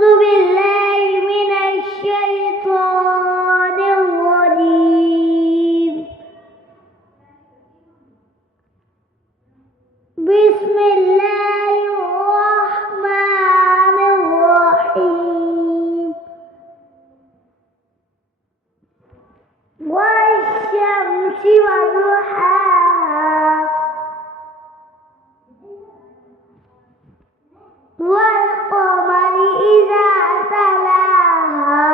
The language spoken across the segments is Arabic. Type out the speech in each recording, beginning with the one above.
بالله من الشيطان الرجيم. بسم الله الرحمن الرحيم. والشمس وضحاها والقمر إذا تلاها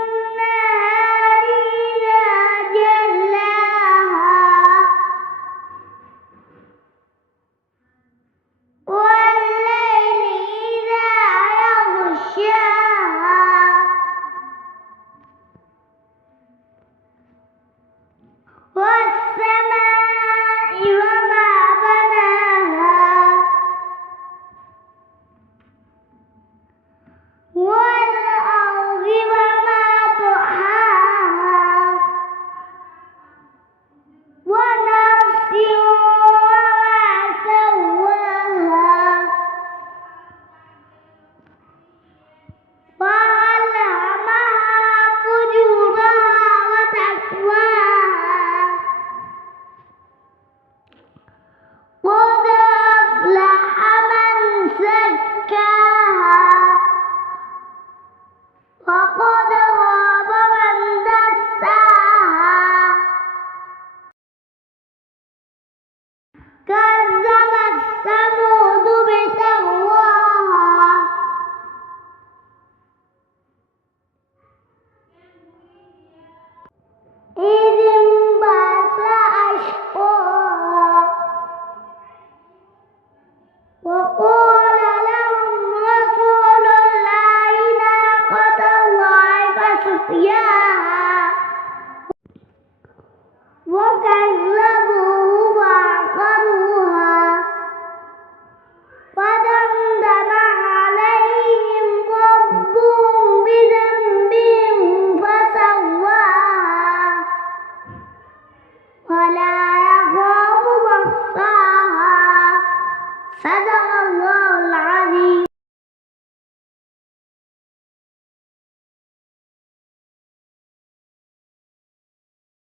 والنهار إذا جلاها والليل إذا يغشاها والسماء وما بناها والأرض وما طحاها ونفس وما سواها فألهمها فجورها وتقواها قد أفلح من زكاها وقد خاب من دساها كذبت ثمود بطغواها إذ انبعث أشقاها وقال لهم رسول الله ناقة الله فسقياها وكذبوه فعقروها فدمدم عليهم ربهم بذنبهم فسواها ولا يخاف بخساها. صدق الله العظيم.